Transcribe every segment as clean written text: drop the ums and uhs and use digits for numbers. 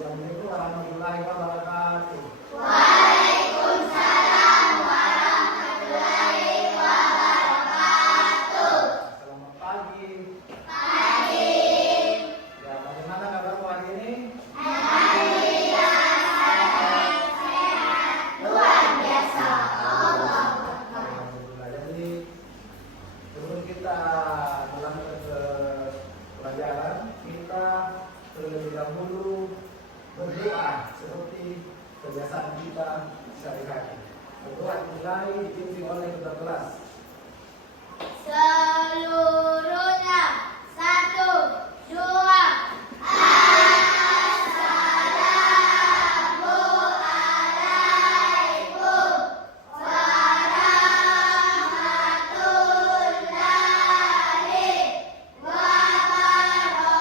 Assalamualaikum warahmatullahi wabarakatuh. Waalaikumsalam warahmatullahi wabarakatuh. Selamat pagi. Pagi. Ya, bagaimana kabarmu hari ini? Alhamdulillah sehat. Luar biasa. Allah. Alhamdulillah. Jadi sebelum kita melanjutkan ke pelajaran, kita terlebih dahulu berdoa seperti kebiasaan kita sehari-hari. Berdoa dimulai dipimpin oleh ketua kelas. Seluruhnya 1, 2. Assalamualaikum warahmatullahi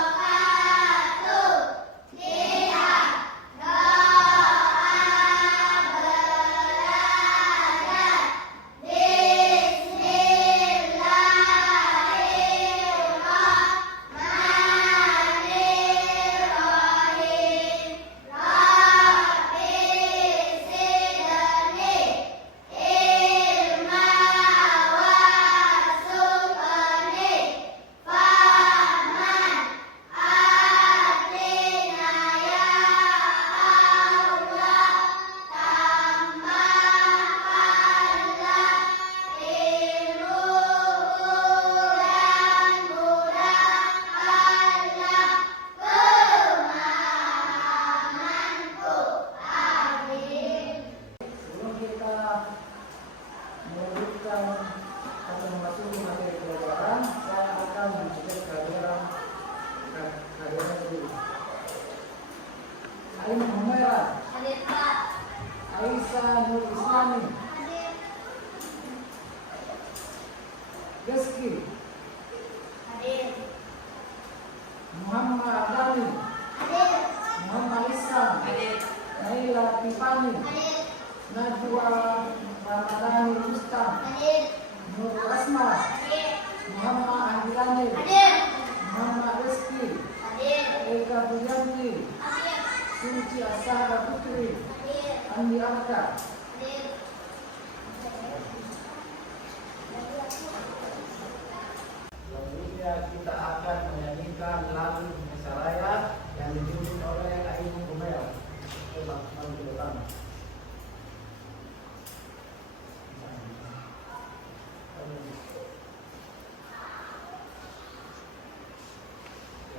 wabarakatuh. Lihat doa belajar. Bismillahirrahmanirrahim. Rabbi zidni ilma warzuqni fahman. Atina ya Allah, tambahkanlah ilmu dan mudahkanlah pemahamanku. Amin. Sebelum kita melanjutkan atau memasuki materi pelajaran, saya akan mencari kehadiran dulu. Ain Humaira, Hadir Pak. Aisyah Nur Islami, Hadir. Geski, Hadir. Muhammad Adani, Hadir. Muhammad Ihsan, Naila Tifani, Hadir. Najwa Ramadhani Rustam, Hadir. Nur Asma, Hadir. Muhammad Ahilani, Hadir. Muhammad Rizki, Hadir. Eka Buyanti, Hadir. Suci Asara Putri, Hadir. Andi Arka. Hadir. Selanjutnya kita akan menyanyikan lagu Indonesia Raya yang dipimpin oleh Ain Humaira. Coba maju ke depan.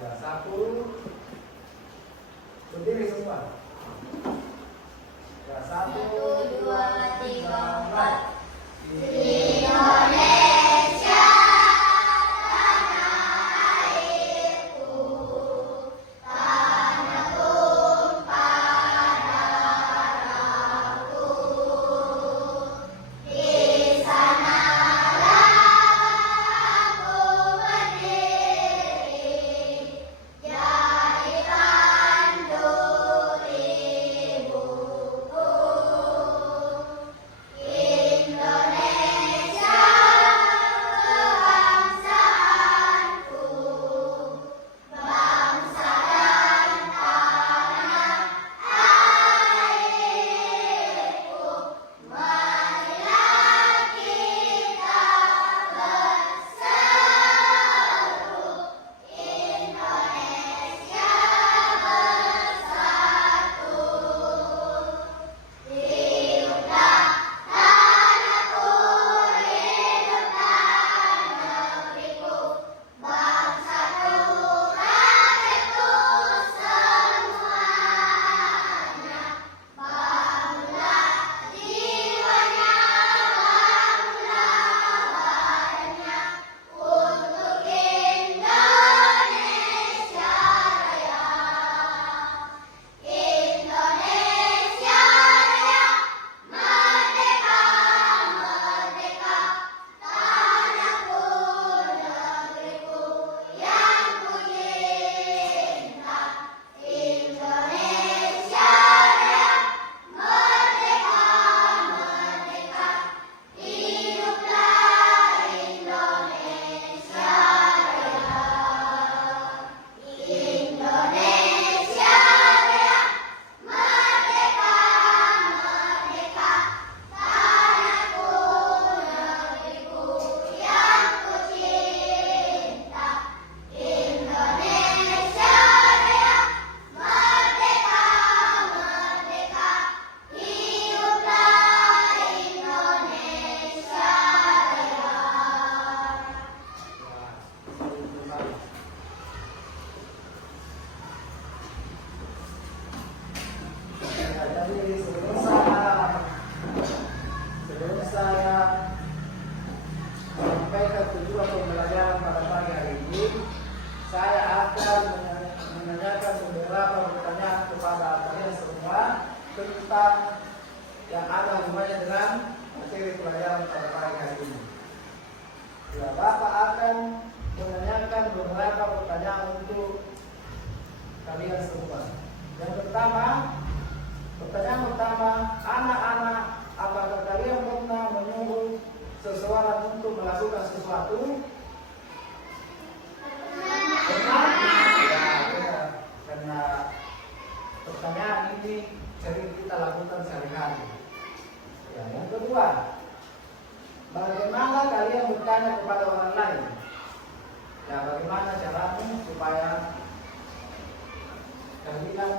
Ya, 1, berdiri semua. Ya, 1, 2, 3, 4. Indonesia tanah Jadi sebelum saya sampaikan tujuan pembelajaran pada pagi hari ini, saya akan menanyakan beberapa pertanyaan kepada kalian semua tentang yang ada hubungannya dengan materi pelajaran pada pagi hari ini. Ya, Bapak akan menanyakan beberapa pertanyaan untuk kalian semua. Yang pertama, pertanyaan pertama, anak-anak, apakah kalian pernah menyuruh seseorang untuk melakukan sesuatu? Pernah? Ya, benar. Karena pertanyaan ini sering kita lakukan sehari-hari. Ya, yang kedua, bagaimana kalian bertanya kepada orang lain? Ya, bagaimana caramu supaya kalian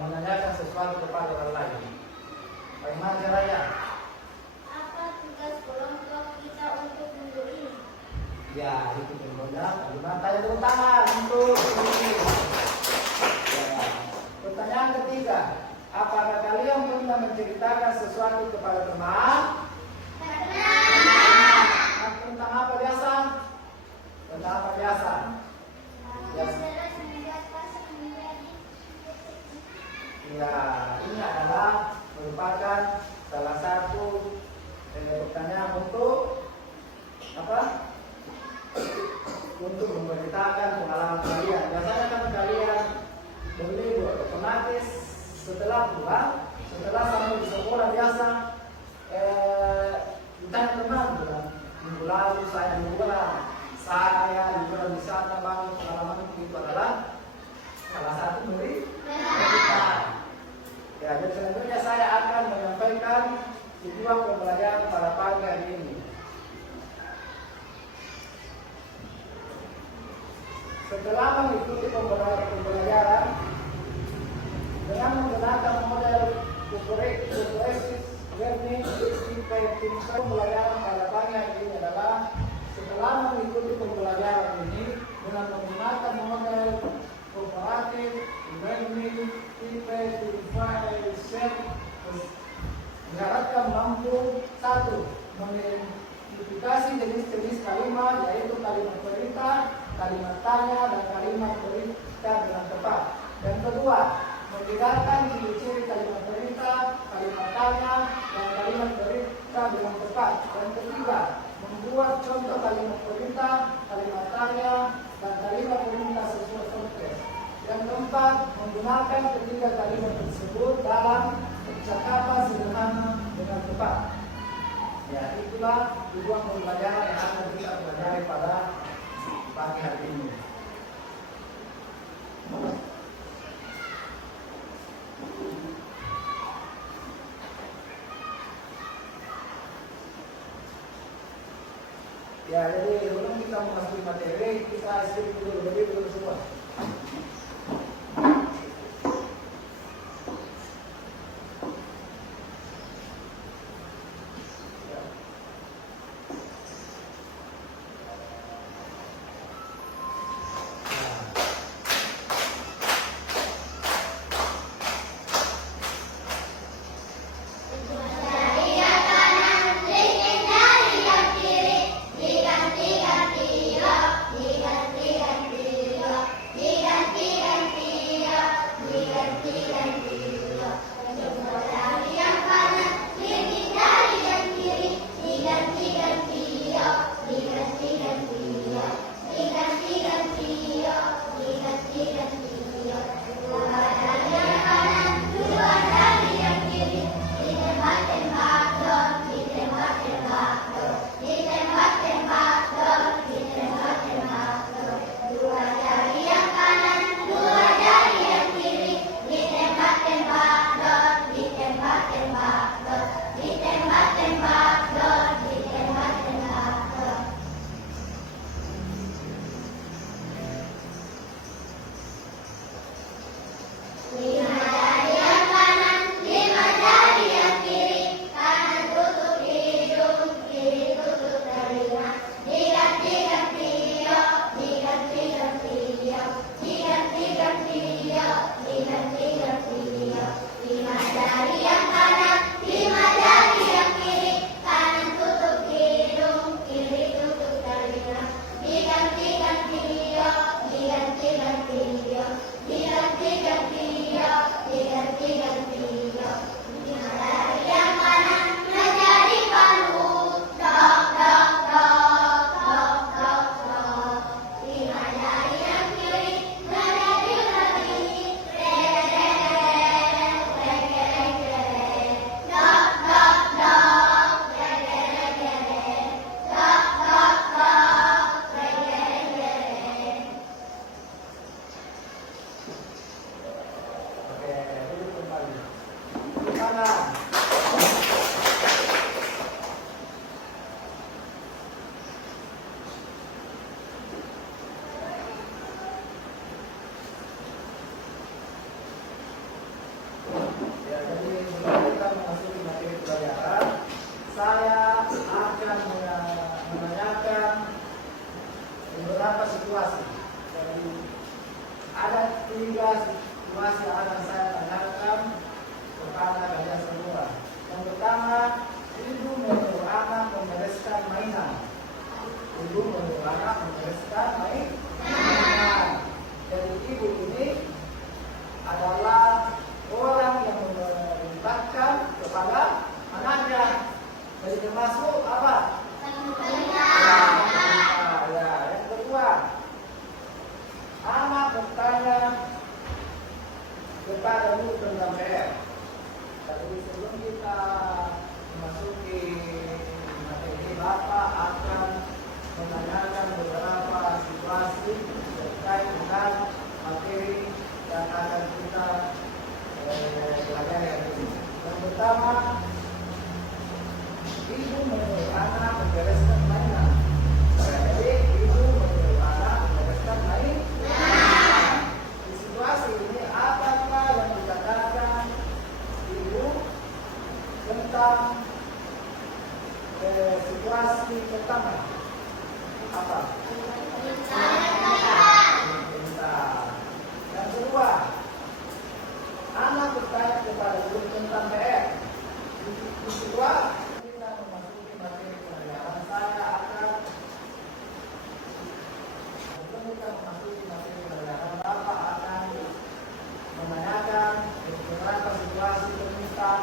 menanyakan sesuatu kepada orang lain? Bagaimana caranya? Apa tugas kelompok kita untuk minggu ini? Ya, itu contohnya. Bagaimana tanya tepuk tangan untuk ini. Ya. Pertanyaan ketiga, apakah kalian pernah menceritakan sesuatu kepada teman? Pernah. Tentang apa biasa? Tentang apa biasa? Ya, ini adalah merupakan salah satu pertanyaan untuk apa? Untuk memberitakan pengalaman kalian. Biasanya kan kalian berlibur otomatis setelah pulang, setelah sampai di sekolah biasa, ditanya teman bilang, minggu lalu saya liburan di sana bang, pengalaman itu adalah salah satu berita. Ya, dan selanjutnya saya akan menyampaikan tujuan pembelajaran pada pagi hari ini. Setelah mengikuti pembelajaran dengan menggunakan model progressive learning, pembelajaran pada pagi hari ini adalah setelah mengikuti pembelajaran ini dengan menggunakan model kooperatif, learning, diharapkan mampu satu, mengidentifikasi jenis-jenis kalimat, yaitu kalimat perintah, kalimat tanya, dan kalimat berita dengan tepat. Yang kedua, membedakan ciri-ciri kalimat perintah, kalimat tanya, dan kalimat berita dengan tepat. Yang ketiga, membuat contoh kalimat perintah, kalimat tanya, dan kalimat perintah sesuai konteks. Yang keempat, menggunakan ketiga kalimat tersebut dalam percakapan sederhana dengan tepat. Ya, itulah tujuan pembelajaran yang akan kita pelajari pada pagi hari ini. Ya, jadi sebelum kita memasuki materi, kita skip dulu semua. tiga situasi yang akan saya tanyakan kepada kalian semua. Yang pertama, ibu menyuruh anak membereskan mainan. Ibu menyuruh anak membereskan mainan. Jadi ibu ini adalah orang yang memerintahkan kepada anaknya. Jadi termasuk apa? Ya, yang kedua, anak bertanya kepada guru tentang PR. Jadi sebelum kita memasuki materi, Bapak akan menanyakan beberapa situasi terkait dengan materi yang akan kita pelajari hari ini. Yang pertama, ibu menyuruh anak membereskan mainan. Jadi ibu menyuruh anak membereskan mainan. Di situasi ini apakah yang dikatakan ibu tentang situasi pertama? Apa? Perintah. Yang kedua, anak bertanya kepada guru tentang PR. Di situasi kita memasuki materi pelajaran, saya akan sebelum kita memasuki materi pelajaran, Bapak akan menanyakan beberapa situasi tentang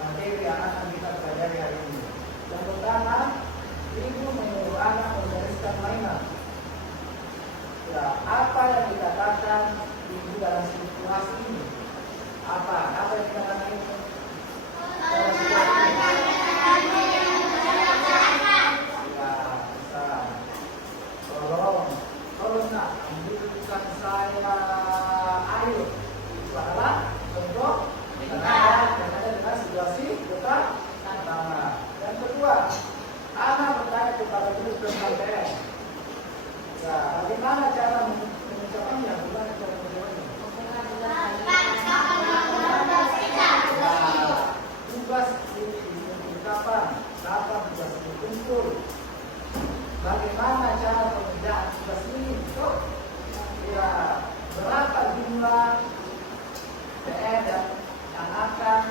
materi yang akan kita pelajari hari ini. Yang pertama, ibu menyuruh anak membereskan mainan. Ya, apa yang dikatakan ibu dalam situasi ini? Apa yang dikatakan ibu? Tolong nak berikan saya air. Itu adalah contoh yang ada dengan situasi pertama. Yang kedua, anak bertanya kepada guru tentang PR. Ya, bagaimana cara mengucapkannya? Bagaimana cara menjawabnya? Tugas diungkapkan, kapan tugas dikumpul, bagaimana cara pengerjaan tugas ini? Ya, berapa jumlah PR yang akan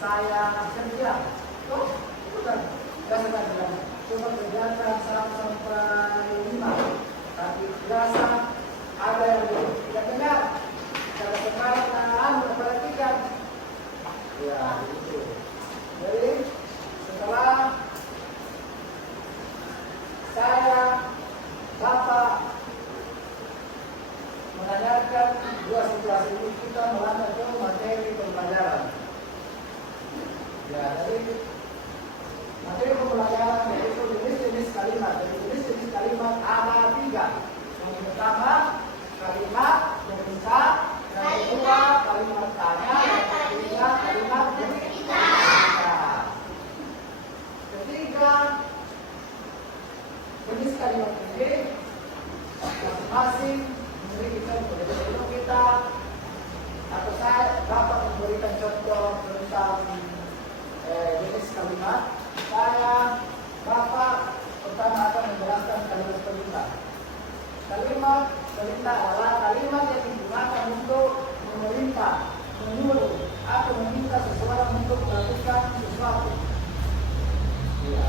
saya kerjakan? Itu kan biasa cuma kerjakan 1 sampai 5, tapi biasa ada yang tidak dengar. Cara sekarang memperhatikan. Ya, begitu. Jadi setelah saya Bapak menanyakan dua situasi ini, kita melangkah ke materi pembelajaran. Ya, jadi materi pembelajaran yaitu jenis-jenis kalimat. Jadi jenis-jenis kalimat ada 3. Yang pertama kalimat berbicara, yang kedua kalimat tanya, yang ketiga kalimat berbicara. Ketiga jenis kalimat ini masing-masing memiliki contoh. Jadi kita atau saya dapat memberikan contoh tentang jenis kalimat. Saya, Bapak, pertama akan menjelaskan kalimat perintah. Kalimat perintah adalah kalimat yang digunakan untuk memerintah, menyuruh, atau meminta seseorang untuk melakukan sesuatu. Ya.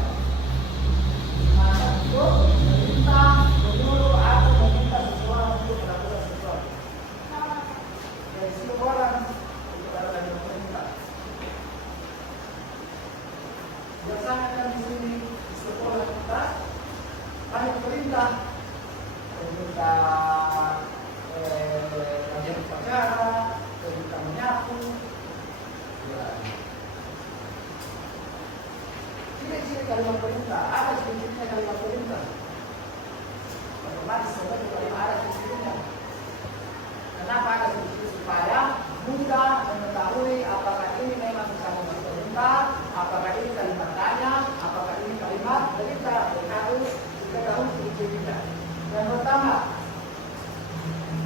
Dimana untuk memerintah, menyuruh, atau meminta seseorang untuk melakukan sesuatu. Jadi semua orang itu adalah kalimat perintah. Biasanya kan di sini di sekolah kita banyak perintah kajian upacara, perintah menyapu. Ya. Ciri-ciri kalimat perintah, ada ciri-cirinya kalimat perintah. Otomatis sebenarnya kalimat ada ciri-cirinya. Kenapa ada ciri-ciri? Supaya mudah mengetahui apakah ini memang kalimat perintah, apakah ini kalimat tanya, apakah ini kalimat perintah. Harus kita tahu ciri-cirinya. Yang pertama,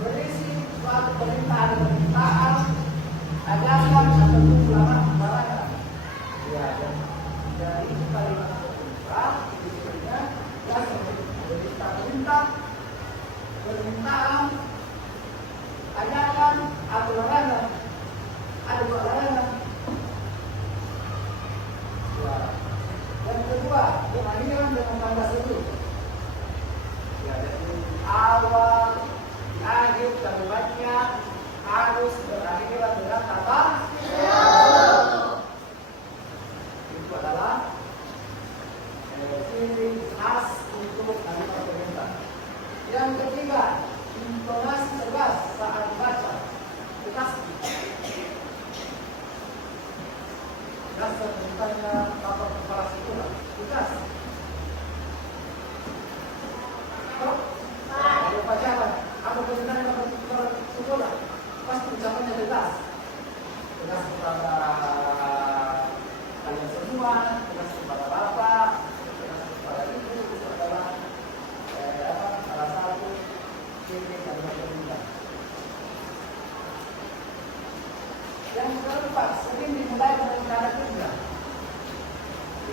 berisi suatu perintah dan permintaan, ajarkan atau larangan. Ya, dari itu kalimat perintah, ciri-cirinya perintah, permintaan, atau larangan. Ada dua larangan. Ya. Yang kedua, pengalihan dengan tanda seru. Ya, dari awal di akhir kalimatnya harus berakhiran dengan kata seru. Itu adalah ciri khas untuk kalimat perintah. Yang ketiga, intonasi tegas saat baca. Tegas. Dasar perintahnya Bapak Kepala Sekolah. Tegas. Ada pacaran. Apa perintahnya Bapak Kepala Sekolah? Pasti ucapannya tegas. Tegas kepada kalian semua, tegas kepada Bapak, tegas kepada Ibu. Itu adalah salah satu ciri kalimat perintah. Yang keempat, sering dimulai dengan kata kerja.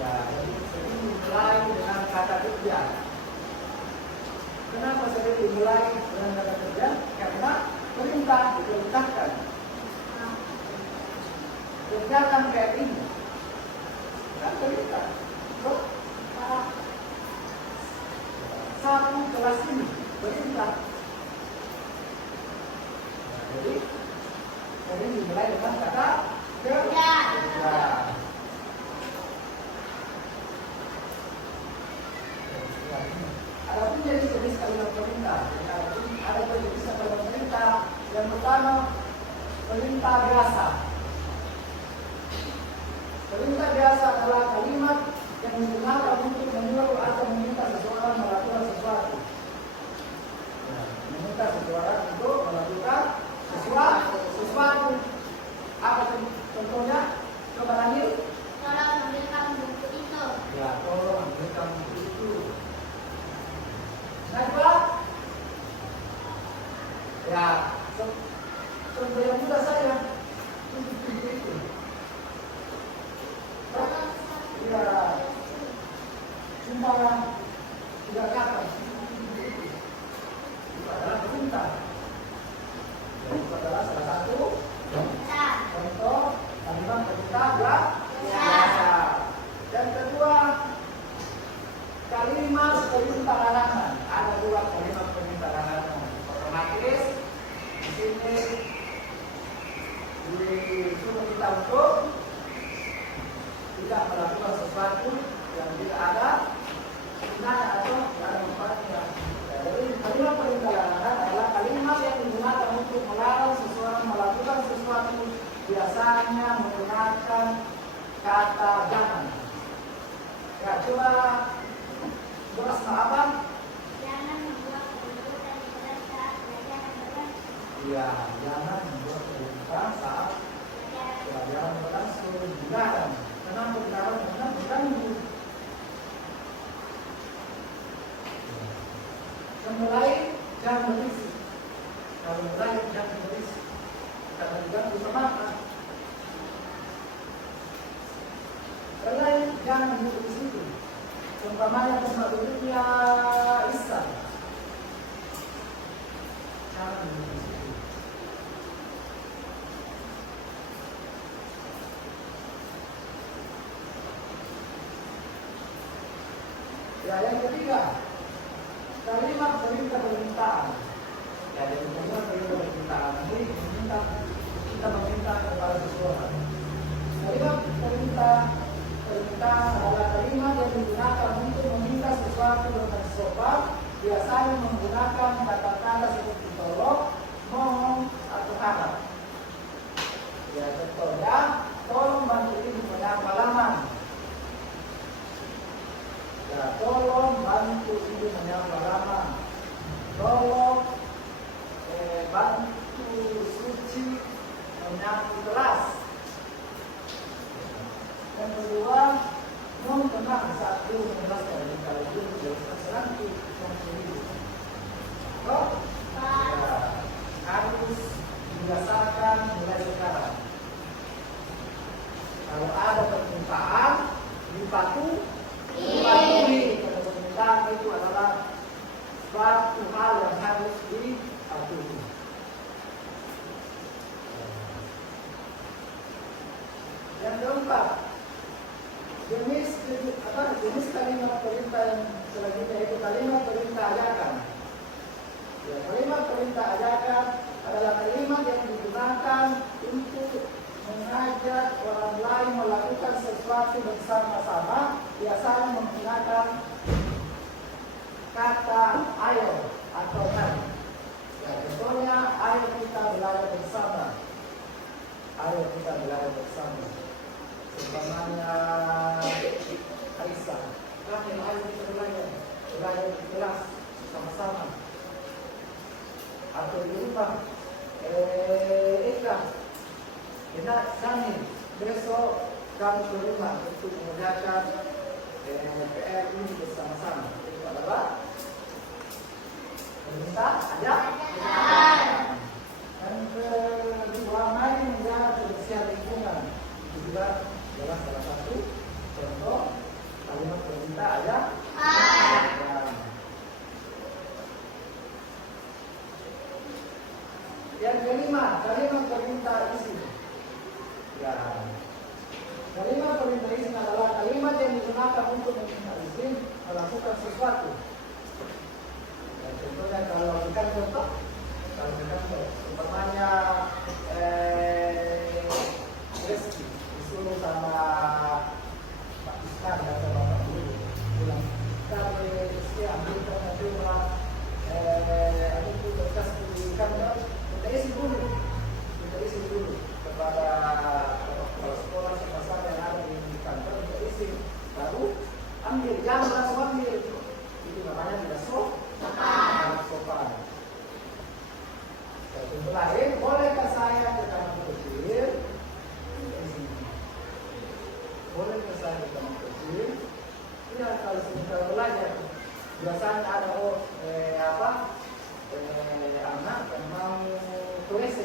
Ya, jadi sering dimulai dengan kata kerja. Kenapa sering dimulai dengan kata kerja? Karena perintah diperintahkan. Kerjakan kayak ini. Kan perintah. Satu kelas ini perintah. Jadi sering dimulai dengan kata kerja. Adapun jenis kalimat perintah, ada jenis kalimat perintah. Yang pertama, perintah biasa. Perintah biasa adalah kalimat yang digunakan untuk menyuruh atau meminta seseorang melakukan sesuatu. Meminta seseorang untuk melakukan sesuatu. Apa contohnya? Coba lanjut. Tolong ambilkan buku itu. Ya, tolong ambilkan buku itu. Najwa? Ya, contoh yang mudah saya. Itu. Ya, cuma tidak kata. Itu adalah perintah. Itu adalah salah satu contoh kalimat perintah biasa. Yang kedua, kalimat perintah larangan. Ada dua kalimat perintah larangan. Otomatis di sini disuruh kita untuk tidak melakukan sesuatu yang tidak ada gunanya atau tidak ada manfaatnya. Jadi kalimat perintah larangan adalah kalimat yang digunakan untuk melarang seseorang melakukan sesuatu, biasanya menggunakan kata jangan. Ya, coba jelas apa? Jangan membuat keributan pada saat belajar dan berlangsung. Iya, jangan membuat keributan saat pelajaran berlangsung. Dilarang. Kenapa dilarang? Karena mengganggu. Yang lain jangan berisik. Kalau lain jangan berisik. Karena diganggu sama apa? Yang lain jangan duduk di situ. Umpamanya tempat duduknya Isa. Jangan duduk di situ. Ya, yang ketiga, kalimat perintah-permintaan. Ya, jadi kalimat perintah-permintaan ini kita meminta kepada seseorang. Kalimat perintah adalah kalimat yang digunakan untuk meminta sesuatu dengan sopan, biasanya menggunakan kata-kata seperti tolong, mohon, atau harap. Ya, contohnya, tolong bantu ibu menyapu halaman. Ya, tolong bantu ibu menyapu halaman. Tolong bantu Suci menyapu kelas. Yang kedua, mohon tenang saat dia menjelaskan. Kalau dia menjelaskan selanjut, harus dirasakan mulai sekarang. Kalau ada permintaan, dipatuhi. Kalau permintaan itu adalah suatu hal yang harus dipatuhi. keempat, jenis kalimat perintah yang selanjutnya itu kalimat perintah ajakan. Ya, kalimat perintah ajakan adalah kalimat yang digunakan untuk mengajak orang lain melakukan sesuatu bersama-sama, biasanya menggunakan kata ayo atau mari. Ya, contohnya ayo kita belajar bersama. Ayo kita belajar bersama. Umpamanya Aisyah, kami ayo kita belajar di kelas sama-sama. Atau di rumah, Eka, kami besok kami ke rumah untuk mengerjakan PR ini bersama-sama. Itu adalah perintah ajak. Dan kedua, mari menjaga kebersihan lingkungan. Itu juga adalah salah satu contoh kalimat perintah ajak. Yang kelima, kalimat perintah isi. Ya, kalimat perintah isi adalah kalimat yang digunakan untuk meminta izin melakukan sesuatu. Ya, contohnya kalau kita contoh, umpamanya Reski disuruh sama Pak Iskan atau Bapak Guru bilang, kami Reski ambilkan nanti aku bekas pendidikan, kita isi dulu kepada kepala sekolah sama yang ada di kantor, kita isi, baru ambil, jangan langsung ambil. Itu namanya tidak sopan. Contoh lain, bolehkah saya ke kamar kecil? Bolehkah saya ke kamar kecil? Ya, kalau sebentar belajar, biasanya ada anak yang mau ke WC,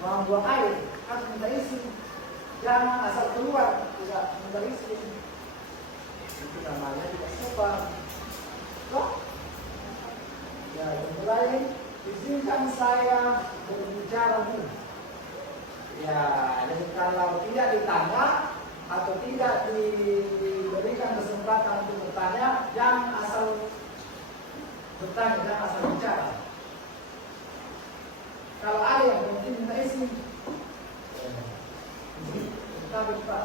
mau buang air, harus minta izin. Jangan asal keluar, tidak minta izin. Itu namanya tidak sopan. Ya, contoh lain, izinkan saya berbicara dulu. Ya, jadi kalau tidak ditanya atau tidak diberikan kesempatan untuk bertanya, jangan asal bertanya, jangan asal bicara. Kalau ada yang mungkin minta izin, kita Pak,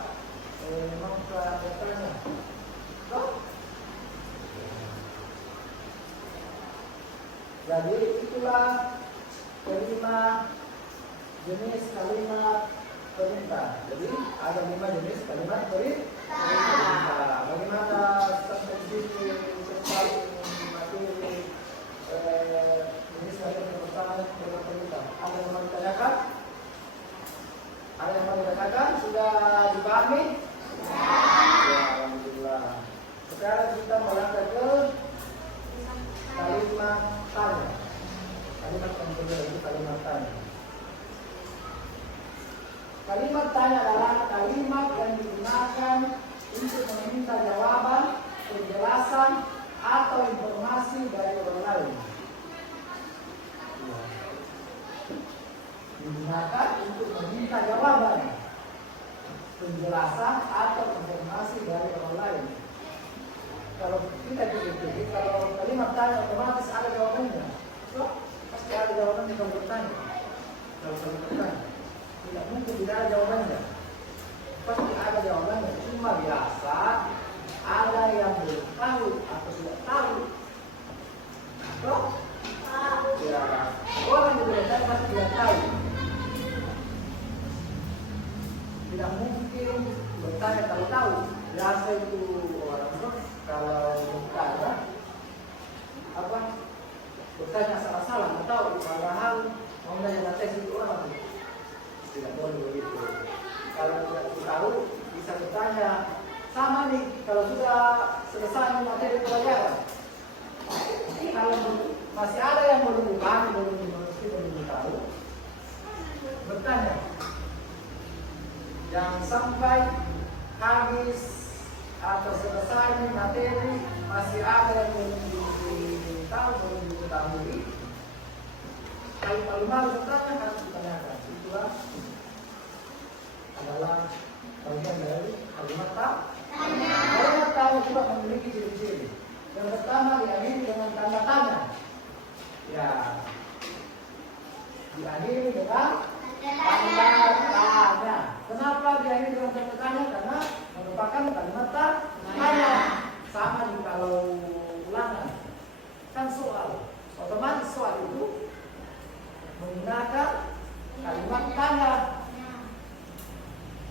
mau bertanya. Jadi itulah kelima jenis kalimat perintah. Jadi ada 5 jenis kalimat perintah. Bagaimana sampai di sini sekali materi jenis kalimat pertama kalimat perintah? Ada yang mau ditanyakan? Ada yang mau ditanyakan? Sudah dipahami? Ya, alhamdulillah. Sekarang kita melangkah ke kalimat tanya. Kalimat yang kedua itu kalimat tanya. Kalimat tanya adalah kalimat yang digunakan untuk meminta jawaban, penjelasan, atau informasi dari orang lain. Digunakan untuk meminta jawaban, penjelasan, atau informasi dari orang lain. Kalau kita pikir, kalau kalimat tanya otomatis ada jawabannya. So, pasti ada jawabannya kalau bertanya. Kalau bertanya, tidak mungkin tidak ada jawabannya. Pasti ada jawabannya. Cuma biasa ada yang belum tahu atau tidak tahu. So, ya, orang yang bertanya pasti tidak tahu. Tidak mungkin bertanya kalau tahu. Biasa itu orang kalau bertanya bertanya salah-salah, nggak tahu, padahal mau nanya tes itu orang tidak boleh begitu. Kalau tidak tahu bisa bertanya sama nih kalau sudah selesai materi pelajaran. Kalau masih ada yang belum dipahami, belum tahu, bertanya. Jangan sampai habis atau selesai materi masih ada yang belum tahu, belum diketahui. Kalau malu bertanya harus ditanyakan. Itulah adalah bagian dari kalimat tanya. Kalimat tanya juga memiliki ciri-ciri. Yang pertama diakhiri dengan tanda tanya. Ya, diakhiri dengan tanda tanya. Kenapa diakhiri dengan tanda tanya? Karena merupakan kalimat tanya. Sama di kalau ulangan kan soal, otomatis soal itu menggunakan kalimat tanya.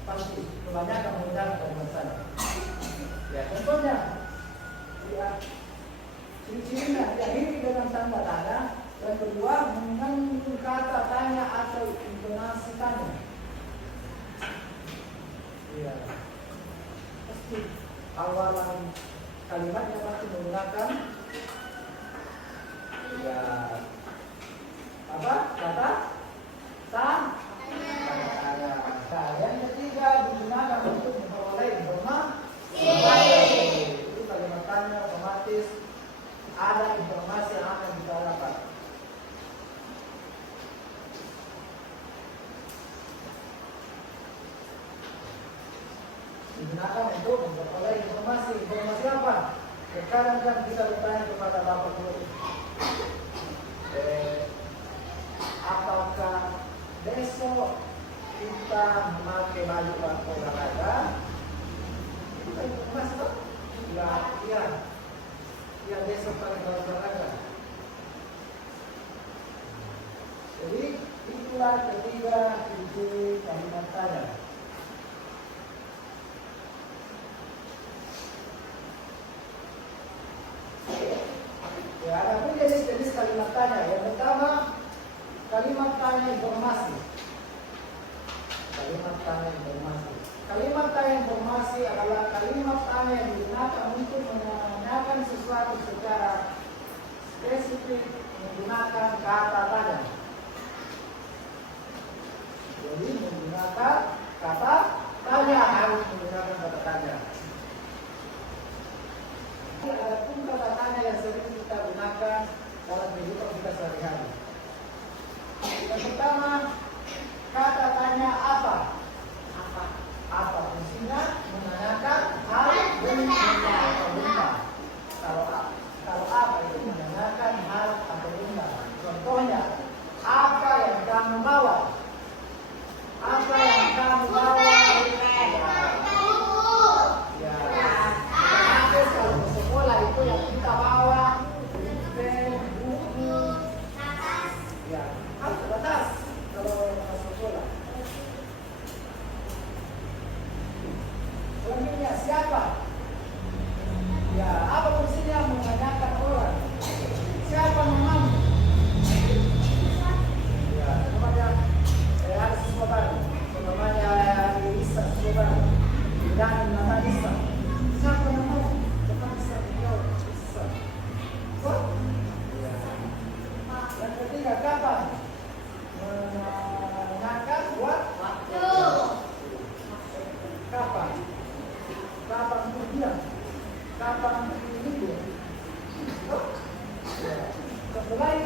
Pasti kebanyakan menggunakan kalimat tanya. Ya, contohnya, ya, ciri-cirinya diakhiri dengan tanda tanya. Yang kedua, mengandung kata tanya atau intonasi tanya. Ya, pasti awalan kalimatnya pasti menggunakan ya apa kata tanya. Nah, yang ketiga digunakan untuk memperoleh informasi. Itu kalimat tanya otomatis ada informasi yang akan kita dapat. Digunakan untuk memperoleh informasi. Informasi apa? Sekarang kan kita bertanya kepada Bapak Guru, apakah besok kita memakai baju olahraga? Itu informasi toh? Ya besok pakai baju olahraga. Jadi itulah ketiga ciri kalimat tanya. Ya, ada pun jenis-jenis kalimat tanya. Yang pertama, kalimat tanya informasi. Kalimat tanya informasi. Kalimat tanya informasi adalah kalimat tanya yang digunakan untuk menanyakan sesuatu secara spesifik menggunakan kata tanya. Jadi menggunakan kata tanya, harus menggunakan kata tanya. Ada pun kata tanya yang sering kita gunakan dalam kehidupan kita sehari-hari. Yang pertama, kata tanya apa? Apa fungsinya? Menanyakan hal benda. Kalau apa itu menanyakan hal atau benda. Contohnya, apa yang kamu bawa? Apa yang kamu bawa? Itu yang kita bawa, pen, buku, ya, harus terbatas kalau masuk sekolah. Selanjutnya siapa? Ya, apa fungsinya menanyakan orang? Siapa namamu? Ya, namanya ada siswa baru, namanya Lisa siswa baru, dan nama Lisa. Siapa namamu? Yang ketiga, kapan? Menanyakan waktu. Kapan? Kapan untuk diam? Kapan untuk libur? Setelah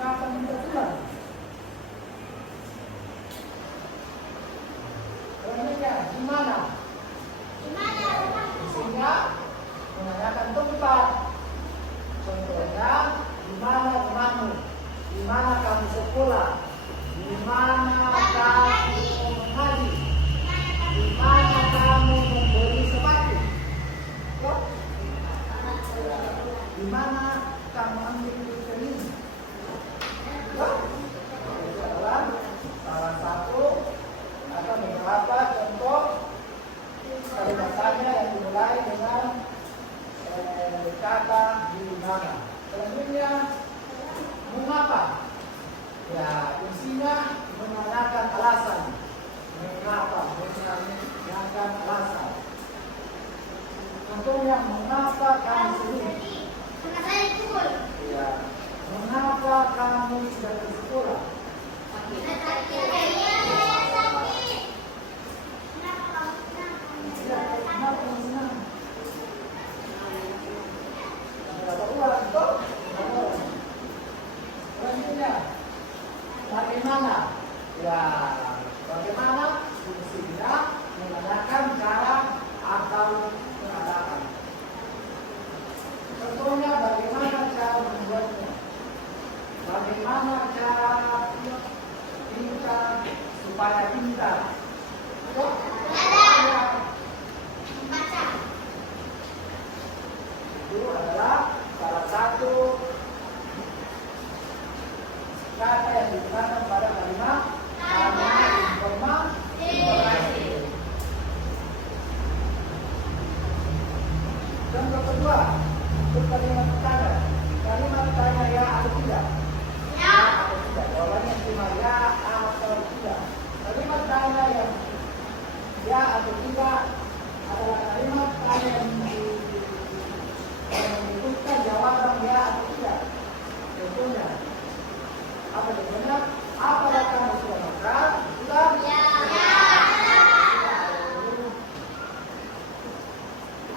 kapan untuk pulang? Selanjutnya, di mana? Sehingga menanyakan tempat. Contohnya, di mana temanmu? Di mana kamu sekolah? Di mana kamu mengaji? Di mana kamu membeli sepatu? Di mana kamu ambil ini? Itu adalah salah satu atau beberapa contoh kalimat tanya yang dimulai dengan kata di mana. Selanjutnya, mengapa? Ya, fungsinya menanyakan alasan. Mengapa? Menanyakan alasan. Contohnya, mengapa kamu sendiri? Ya, mengapa kamu tidak ke sekolah? Kenapa kamu senang? Selanjutnya, bagaimana? Ya, bagaimana fungsinya menanyakan cara atau pengadaan. Contohnya bagaimana cara membuatnya, bagaimana cara kita supaya pintar. Itu adalah salah satu kata yang digunakan pada kalimat informasi. Contoh kedua, untuk kalimat tanya. Kalimat tanya ya atau tidak? Ya atau tidak? Jawabannya cuma ya atau tidak. Kalimat tanya yang ya atau tidak adalah kalimat tanya yang menyebutkan jawaban ya atau tidak. Contohnya, apa contohnya? Apakah kamu sudah makan? Sudah? Ya.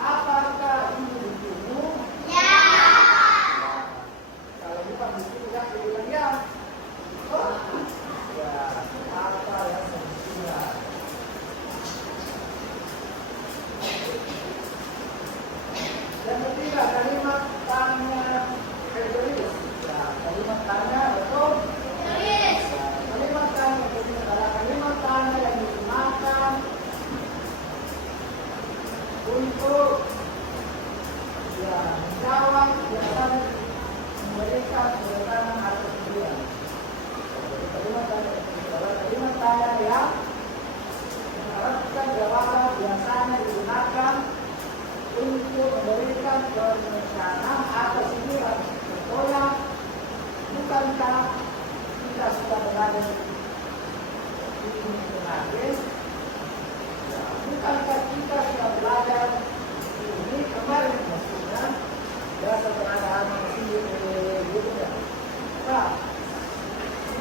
Apakah ini bukumu? Ya. Kalau bukan buku ya, bilang ya. Oh, ya. Apa yang semestinya? Yang ketiga, kalimat tanya retoris. Ya, kalimat tanya betul. Kalimat tanya retoris adalah kalimat tanya yang digunakan untuk ya menjawab biasanya memberikan pertanyaan atau pilihan. Kalimat tanya adalah kalimat tanya yang mengharapkan jawaban biasanya digunakan untuk memberikan perencanaan atau sindiran. Contohnya, bukankah kita sudah berada di Indonesia? Bukankah kita sudah belajar ini kemarin maksudnya biasa pengadaan masih gitu ya. Nah,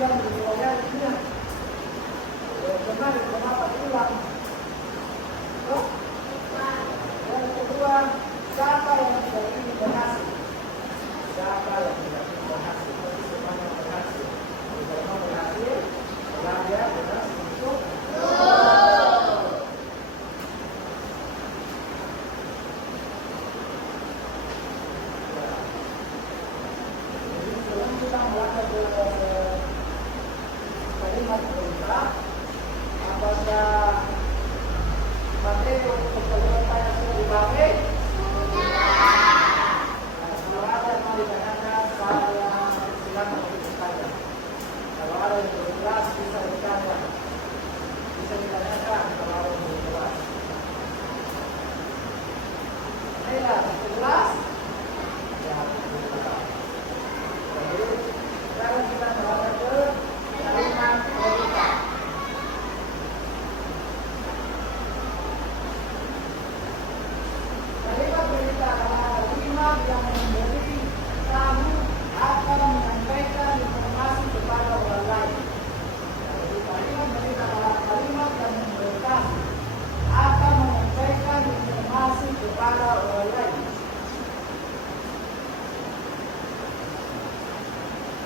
yang belajar ini kemarin kenapa pulang? Oh, yang kedua, siapa yang tidak ingin berhasil? Siapa yang tidak ingin berhasil? Tapi semuanya berhasil. Kalau mau berhasil, belajar berhasil untuk kalimat perintah, apakah materi untuk kalimat tanya sudah dipakai? Kalau ada yang mau ditanyakan, saya silakan untuk bertanya. Kalau ada yang belum jelas, bisa ditanya, bisa ditanyakan kalau ada yang belum jelas. Baiklah, jelas? Ya, jelas. Jadi, sekarang kita melangkah ke kalimat berita. Kalimat berita adalah kalimat yang memberi tahu akan menyampaikan informasi kepada orang lain. Jadi kalimat berita adalah kalimat yang memberi tahu akan menyampaikan informasi kepada orang lain.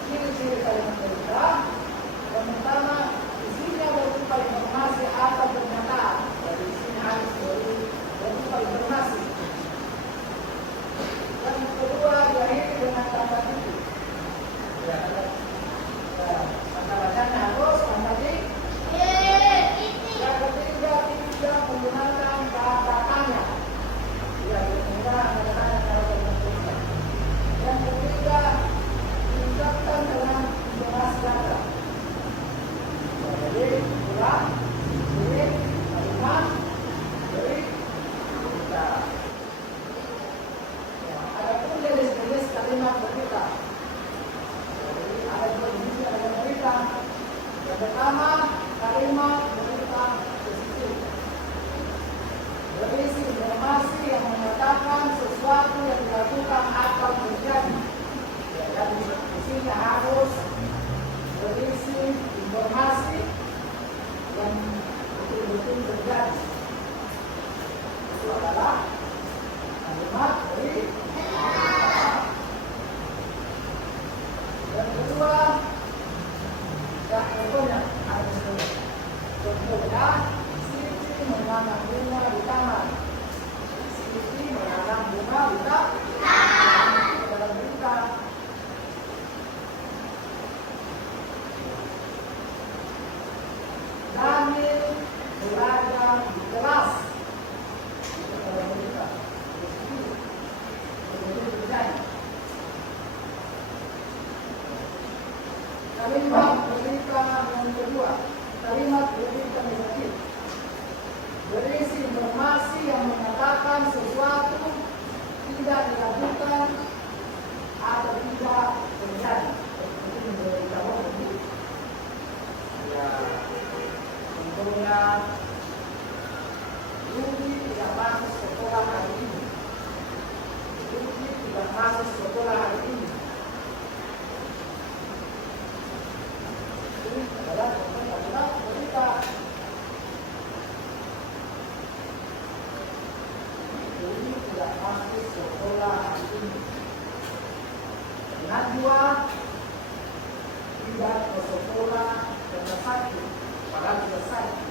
Ciri-ciri kalimat berita. Yang pertama, isinya berupa informasi atau pernyataan. Jadi isinya harus berupa informasi. Yang kedua, diakhiri dengan tanda titik. Ya, tanda bacanya harus tanda titik. Yang ketiga, tidak menggunakan kata tanya. Ya, menggunakan kata tanya kalau berikutnya. Yang ketiga, diucapkan dengan informasi data. Jadi, ulang, sulit, kalimat, beri, berita. Ya, ada pun jenis-jenis kalimat berita. Jadi, ada dua jenis kalimat berita. Yang pertama, kalimat berita positif. Berisi informasi yang menyatakan sesuatu yang dilakukan atau terjadi. Ya, jadi isinya harus berisi informasi yang betul-betul terjadi. Itu adalah kalimat berita. Yang kedua, contohnya, contohnya menanam bunga di taman. Siti menanam bunga di taman. Dalam berita. Daniel belajar di kelas. Dalam berita. Kalimat berita yang kedua, kalimat berita negatif berisi informasi yang mengatakan sesuatu tidak dilakukan atau tidak terjadi. Itu memberitahu ya, contohnya Rudy tidak masuk sekolah hari ini. Rudy tidak masuk sekolah hari ini. Ini adalah kalimat berita. Rudy tidak masuk sekolah hari ini. Najwa tidak ke sekolah karena sakit, padahal sudah sakit.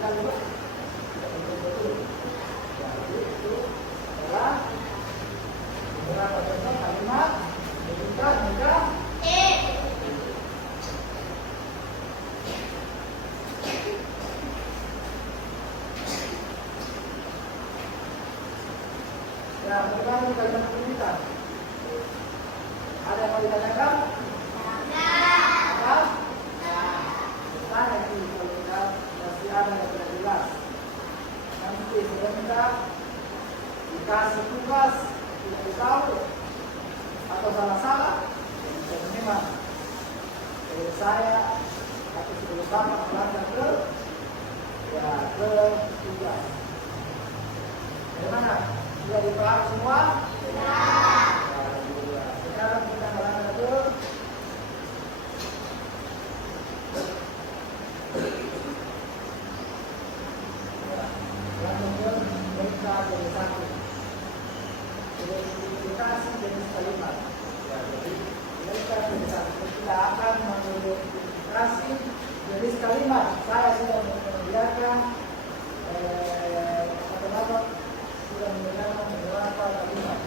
Lalu betul-betul. Jadi itu adalah beberapa contoh kalimat berita negatif. Ya, bagaimana kalimat berita? Ada yang mau ditanyakan? Ada? Bertanya sih kalau tidak masih ada yang tidak jelas. Nanti sebentar dikasih tugas tidak tahu atau salah-salah, bisa memang saya atau sebelum bapak melangkah ke tugas. Bagaimana? Sudah dipahami semua? Sekarang kita melangkah ke berita dari satu. Identifikasi jenis kalimat. Jadi berita dari satu. Kita akan mengidentifikasi jenis kalimat. Saya sudah menyediakan apa sudah menyediakan beberapa kalimat.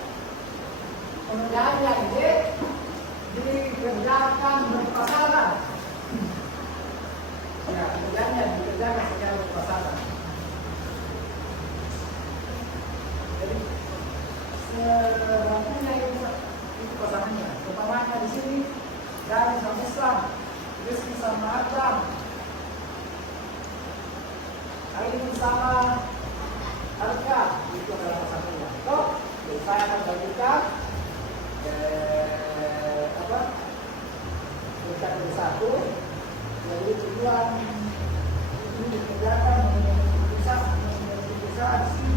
Pengerjaannya ini dikerjakan berpasangan. Ya, kerjanya dikerjakan secara berpasangan. Jadi semampunya itu pasangannya. Umpamanya di sini dari sama Islam, Rizky sama Adam, Aini sama Arka, itu adalah pasangannya. Toh, saya akan bagikan berkat satu. Jadi tujuan ini dikerjakan mengidentifikasi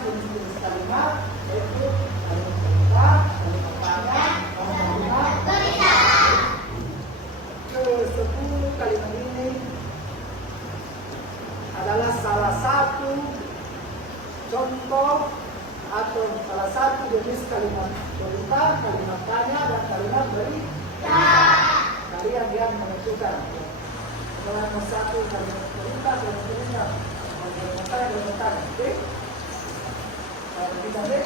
jenis kalimat, yaitu kalimat berita, kalimat tanya, kalimat berita. Ke-10 kalimat ini adalah salah satu contoh atau salah satu jenis kalimat berita, kalimat tanya, dan kalimat berita. Kalian yang menentukan mana satu kalimat berita, kalimat berita, kalimat tanya, kalimat tanya. Oke? Bisa deh.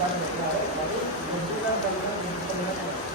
dan negara baru menentukan kalimat yang sebenarnya.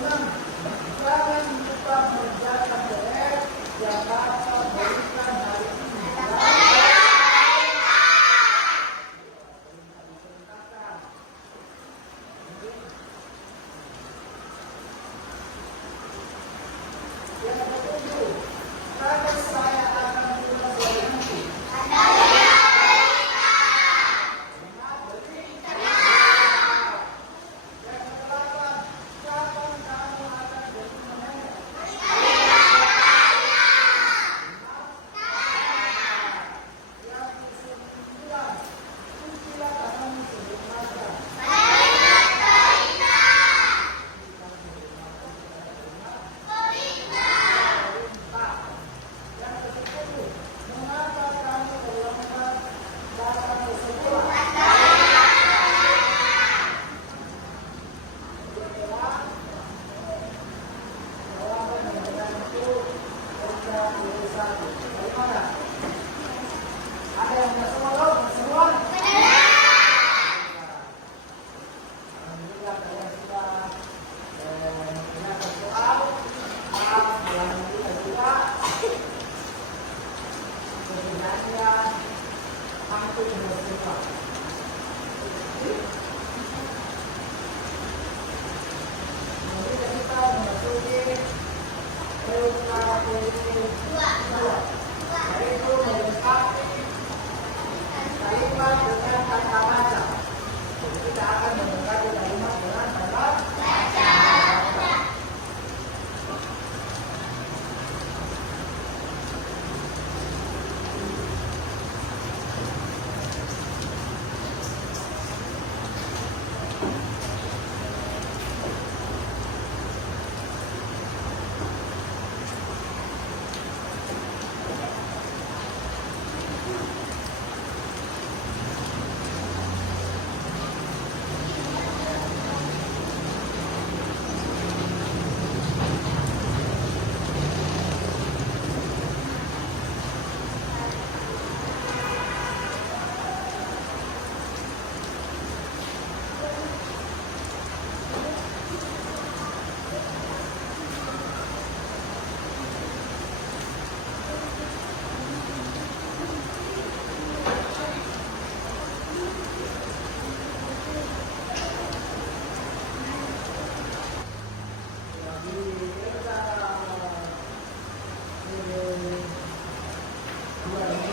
keenam, jangan lupa mengerjakan PR yang Bapak berikan hari ini. Yang ketujuh, kalau saya akan tugas nanti. Ada yang nggak semua loh, semua. Alhamdulillah kalian sudah menanyakan soal. Alhamdulillah juga. Sebenarnya hampir semua. Kemudian kita memasuki yaitu melengkapi kalimat dengan kata baca. Jadi kita akan melengkapi kalimat dengan kata baca.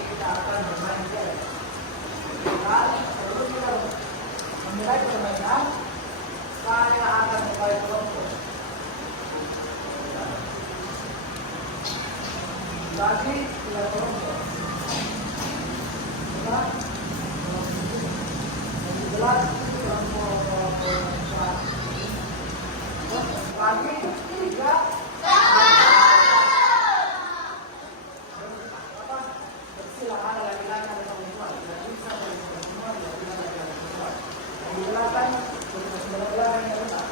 Kita akan bermain game. Dan sebelum kita memulai permainan, saya akan mulai kelompok. Bagi 3 kelompok. Jelas kelompok bagi 3. Silakan laki-laki dan perempuan tidak bisa berbuat semua tidak bisa laki-laki perempuan. Silakan untuk sebelah yang rusak.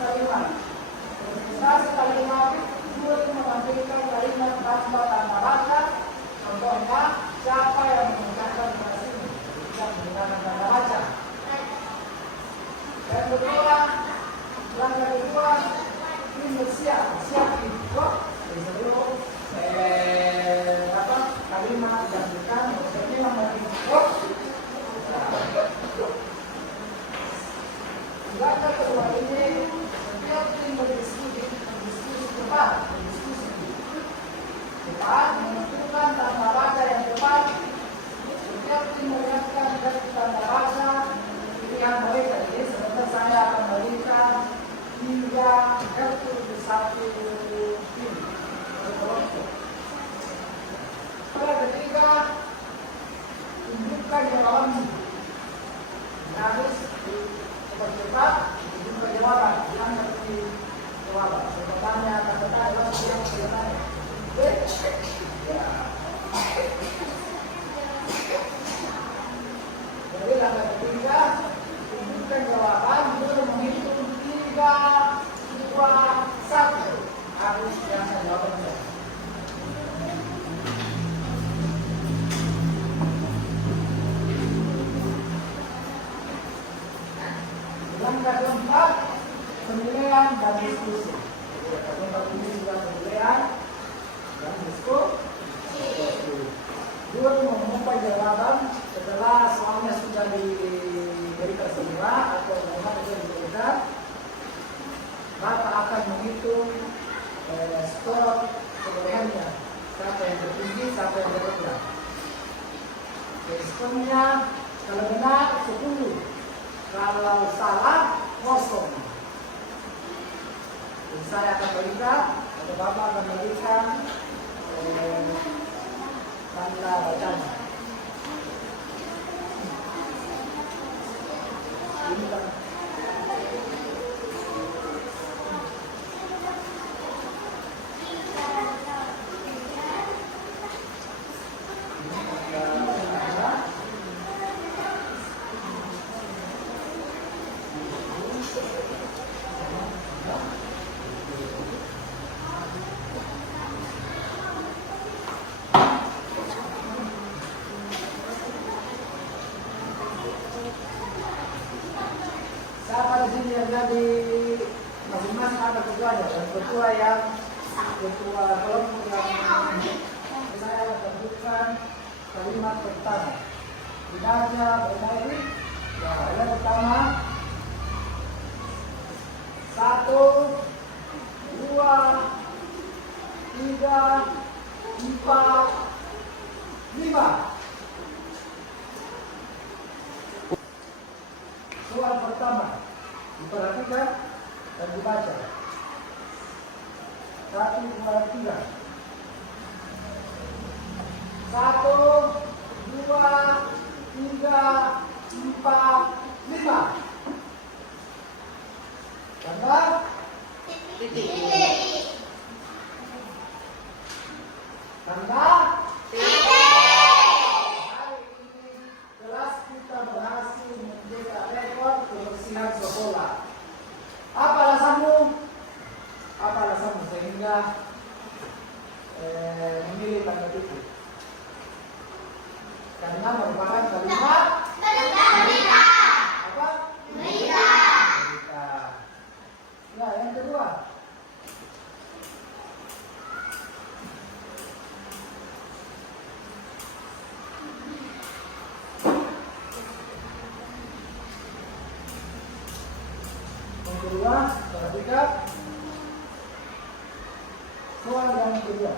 kalimat. Organisasi kalimat itu menampilkan kalimat tanpa tanda baca. Contohnya, siapa yang mengucapkan frase ini? Tidak menggunakan tanda baca. Yang kedua, langkah kedua, ini bersiap kok. Kalimat yang bukan maksudnya memiliki kok. Langkah kedua ini, setiap tim berdiskusi cepat menentukan tanda baca yang tepat. Setiap tim menyiapkan dari tanda baca pilihan mereka. Jadi sebentar saya akan berikan 3 kartu di satu tim berkelompok. Pada ketiga, tunjukkan jawabanmu. Harus cepat tunjukkan jawaban, jangan seperti jawaban. Jawabannya kata-kata adalah yang sebenarnya. Jadi langkah ketiga, tunjukkan jawaban dengan menghitung 3, 2, 1. Harus biasa jawabannya. Langkah keempat, penilaian dan diskusi. Tempat ini sudah penilaian dan diskusi. Dua mengumumkan jawaban setelah soalnya sudah diberikan semua atau memang sudah diberikan, maka akan menghitung skor keberhasilannya. Siapa yang tertinggi, siapa yang terrendah. Skornya kalau benar 10, kalau salah 0. Dan saya akan berikan atau Bapak akan berikan tanda bacanya. Ini kan di masing-masing ada ketuanya dan ketua kelompok yang saya tentukan kalimat pertama. Dibaca berbagi. Ya, yang pertama 1, 2, 3, 4, 5. Soal pertama diperhatikan dan dibaca. 1, 2, 3. 1, 2, 3, 4, 5. Gambar titik. Gambar titik. Hari ini kelas kita berhasil mencetak rekor kebersihan sekolah. Apa alasanmu? Apa alasanmu sehingga memilih tanda titik? Karena merupakan kalimat apa? Berita. Ya, yang kedua. Yang kedua, perhatikan soal yang kedua.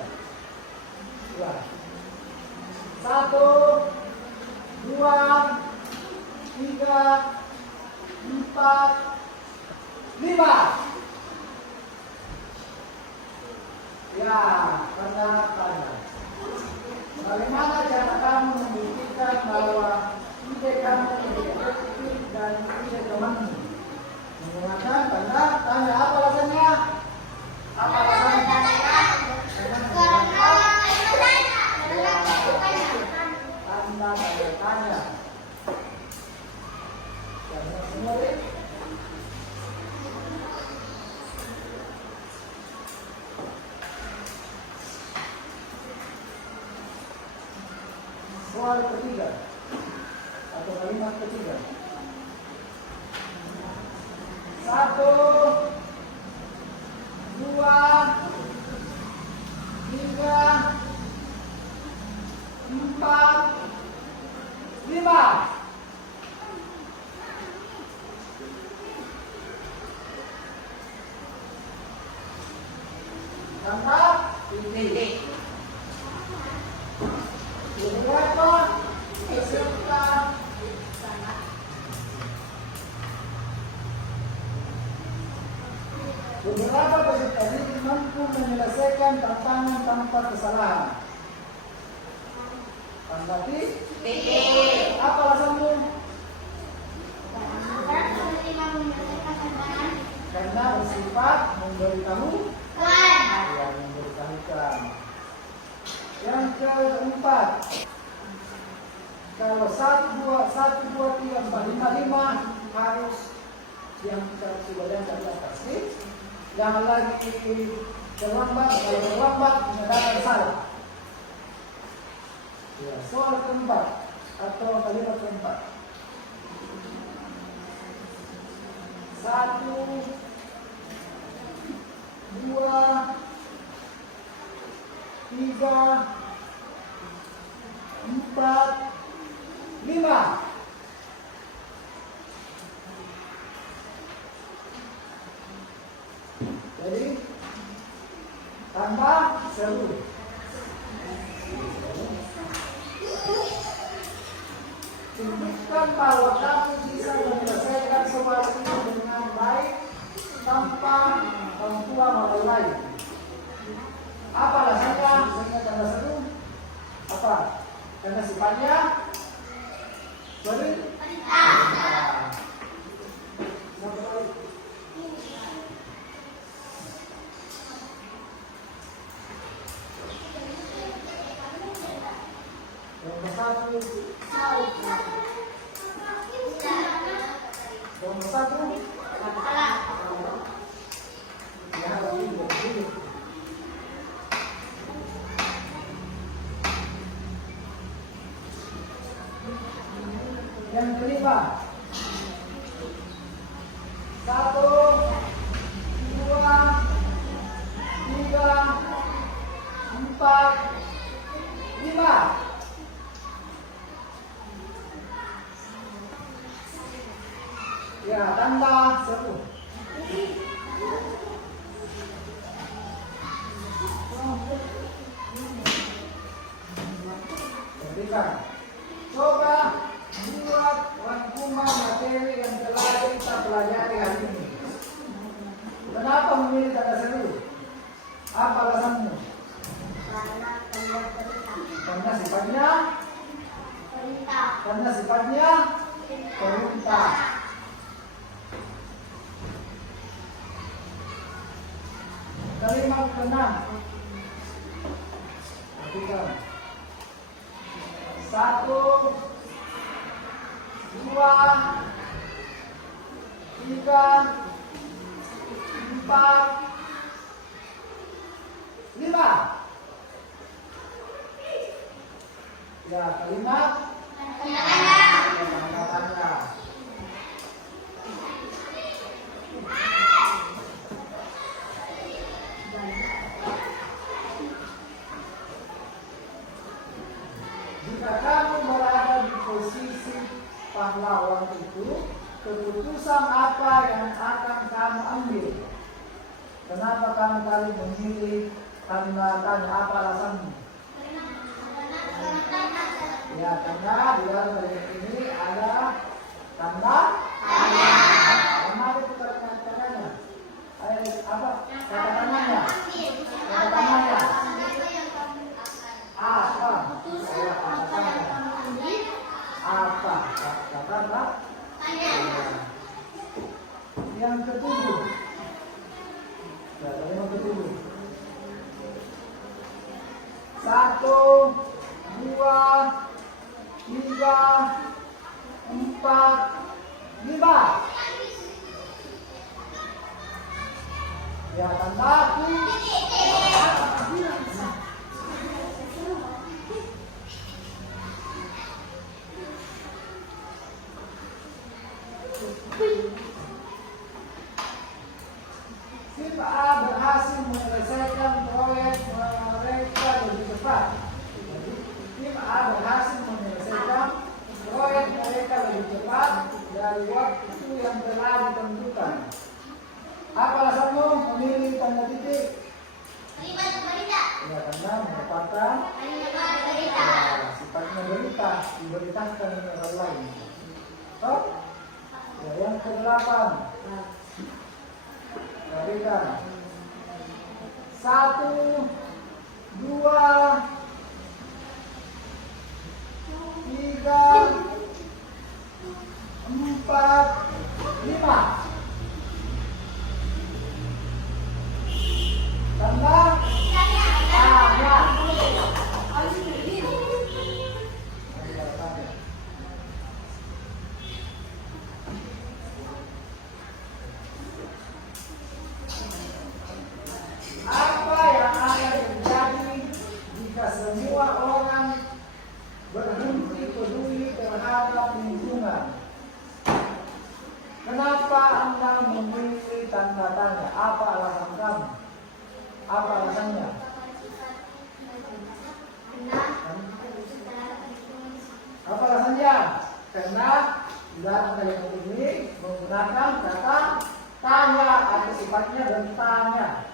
Ya. 1, 2, 3, 4, 5. Ya, tanda. Bagaimana cara kamu membuktikan bahwa ide kamu lebih efektif dan ide temanmu? Menggunakan tanda tanya. Apa alasannya? Apa alasannya? Tanda tanya. soal ketiga atau kalimat ketiga. 1, 2, 3, 4, 5. Tangkap? Ini. Beberapa peserta ini mampu menyelesaikan tantangan tanpa kesalahan. Tanggapi? Apa alasanmu? Karena bersifat memberitahu. Ya, memberitahukan. Yang keempat, kalau 1, 2, 3, 4, 5 harus yang kita sudah lihat di atas ini. Jangan lagi terlambat, kalau terlambat menyatakan salah. Ya, soal keempat atau kalimat keempat. 1, 2, 3, 4, 5. Jadi tambah 1. Tunjukkan bahwa kamu bisa menyelesaikan soal ini dengan baik tanpa bantuan orang lain. Apa alasannya? Misalnya tanda 1. Apa? Karena sifatnya perintah. Nomor 1. Nomor 1. Ya, begini. Yang kelima. 1, 2, 3, 4, 5. Ya, tambah 1. Berikan. Coba buat rangkuman materi yang telah kita pelajari hari ini. Kenapa memilih tanda 1? Apa alasanmu? Karena sifatnya perintah. Kalimat ke-6. Perhatikan. 1, 2, 3, 4, 5. Ya, kalimat tanda-tanda. Jika kamu berada di posisi pahlawan itu, keputusan apa yang akan kamu ambil? Kenapa kamu kali memilih tanda-tanda? Apa alasanmu? Ya, karena di dalam ayat ini ada tanda. Mana itu kata-katanya? Apa? Kata-katanya? Kata-katanya? Apa? Saya katakan apa? Kata-kata? Yang ketujuh. Yang ketujuh. 1, 2, 3, 4, 5. Ya, tambah. Tim A berhasil menyelesaikan proyek mereka lebih cepat. Tim A berhasil menyelesaikan proyek mereka lebih cepat dari waktu yang telah ditentukan. Apa alasanmu memilih tanda titik? Kalimat berita. Ya, karena merupakan Kalimat berita. sifatnya berita, diberitakan dengan orang lain. So, ya, yang ke-8. Perhatikan. 1, 2, 3, 4, 5. Tanda tanya. Apa yang akan terjadi jika semua orang berhenti peduli terhadap lingkungan? Kenapa Anda memilih tanda tanya? Apa alasan kamu? Apa alasannya? Apa alasannya? Karena dalam kalimat ini menggunakan kata tanya atau sifatnya bertanya.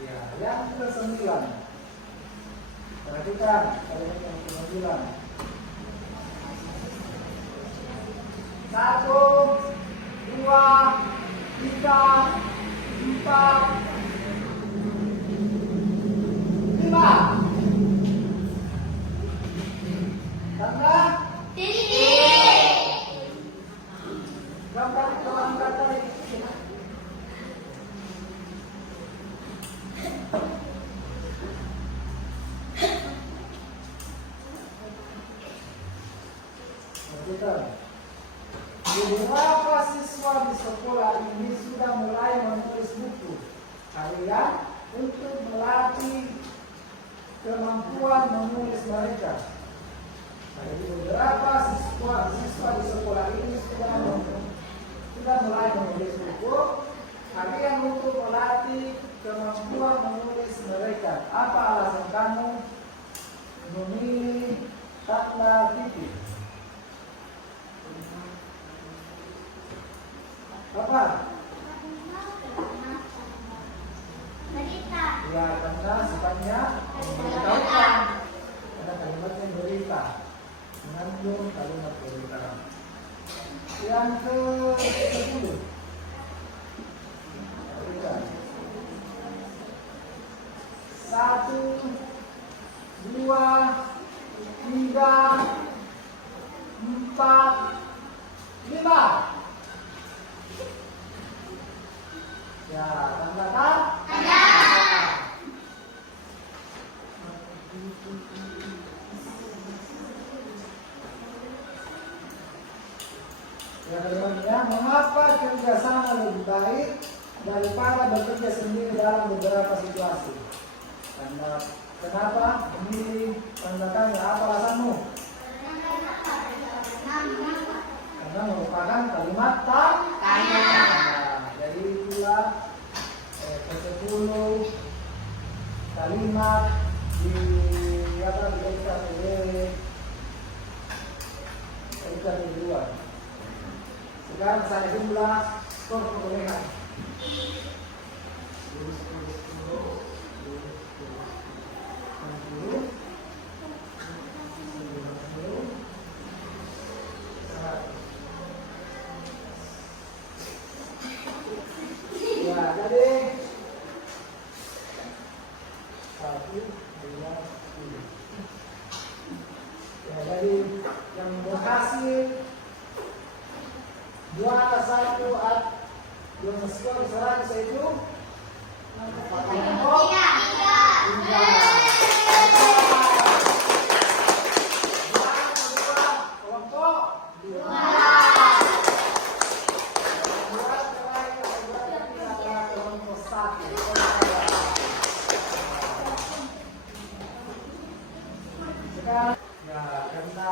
Ya, yang ke-9. Perhatikan kalimat yang ke-9. 1, 2, 3, 4, 5. Tanda Titik. gambar angkat tadi. Beberapa siswa di sekolah ini sudah mulai menulis buku harian untuk melatih kemampuan menulis mereka. Jadi beberapa siswa di sekolah ini sudah mulai menulis buku harian untuk melatih kemampuan menulis mereka. Apa alasan kamu memilih tanda titik? Apa? Berita. Ya, karena sifatnya memberitahukan. Karena kalimatnya berita, mengandung kalimat berita. Yang ke-10. Perhatikan. 1, 2, 3, 4, 5. Ya, tanda tanda. Ya, kalimatnya, mengapa kerjasama lebih baik daripada bekerja sendiri dalam beberapa situasi? Kenapa memilih tanda tanya? Apa alasanmu? Karena merupakan kalimat tanya. Jadi itulah ke-10 kalimat dikaitkan oleh kedua. Sekarang saya jumlah skor perolehan. Ya, jadi 1, 2, 3. Ya, jadi yang berhasil juara 1 yang skor 100 itu kelompok 3. Kelompok 2. Ya, karena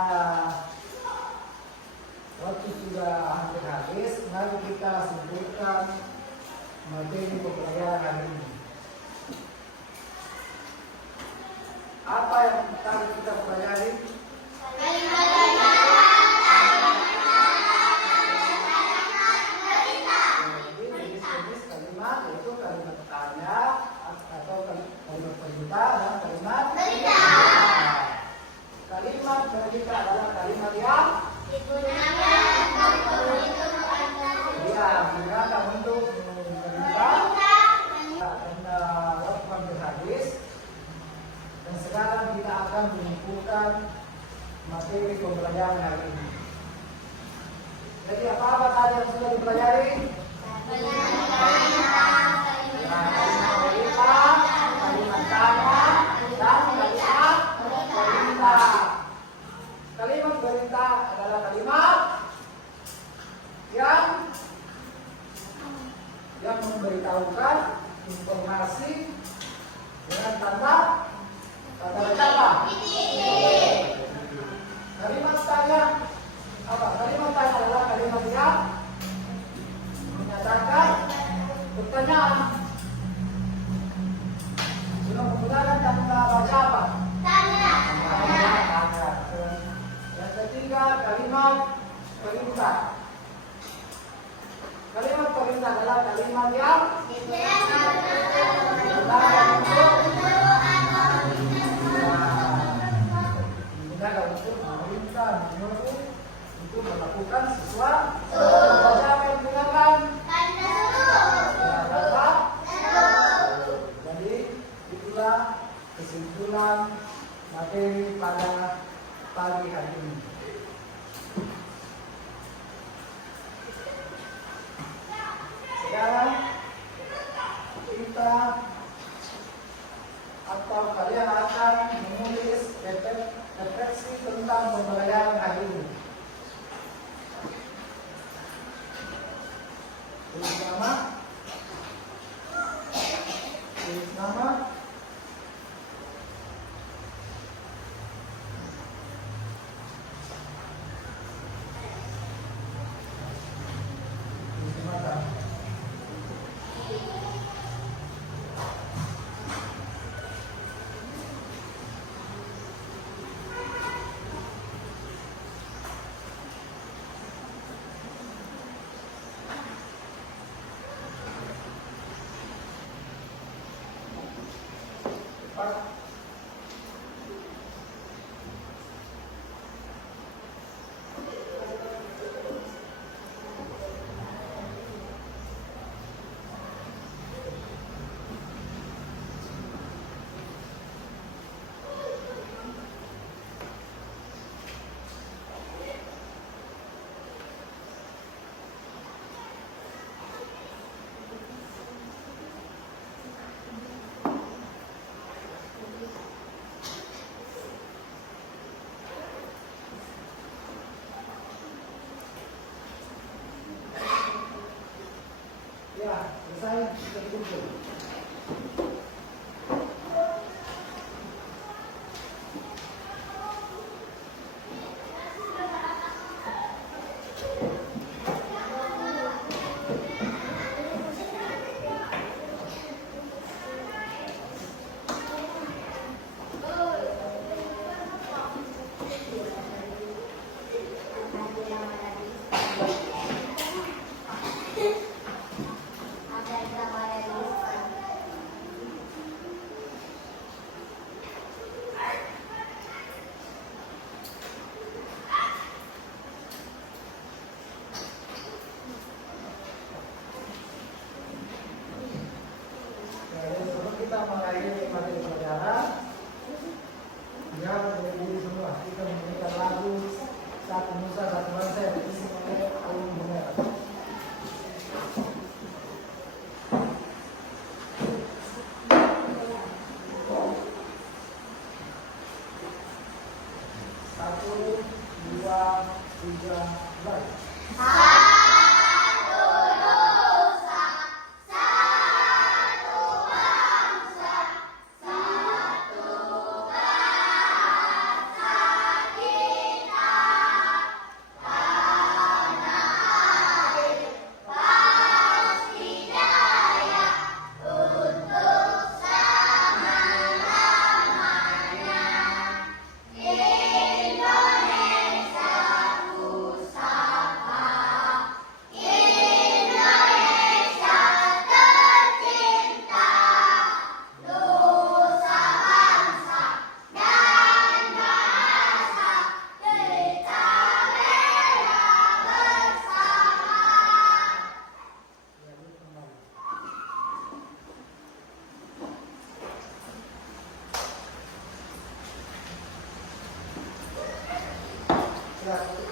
waktu sudah hampir habis, mari kita simpulkan materi pembelajaran hari ini. Apa yang akan kita pelajari? Jenis-jenis kalimat yaitu kalimat tanya atau kalimat perintah dan kalimat berita. Kalimat berita adalah kalimat yang digunakan untuk berita dan lakukan berhadis. Dan sekarang kita akan mengumpulkan materi pembelajaran hari ini. Jadi apa tadi yang sudah dipelajari? Kalimat tanya dan kalimat berita. Kalimat berita adalah kalimat yang memberitahukan informasi dengan tanda apa? Kalimat tanya apa? Kalimat tanya adalah kalimat yang menyatakan pertanyaan dengan menggunakan tanda baca apa? Tanya. Yang ketiga kalimat perintah. Kalimat perintah adalah kalimat yang digunakan untuk memerintah, menyuruh untuk melakukan sesuatu. Baca apa yang digunakan? Jadi itulah kesimpulan materi pada pagi hari ini. Sekarang kita atau kalian akan menulis refleksi tentang pembelajaran hari ini. Tulis nama. Ya, selesai kita kumpul. Ya,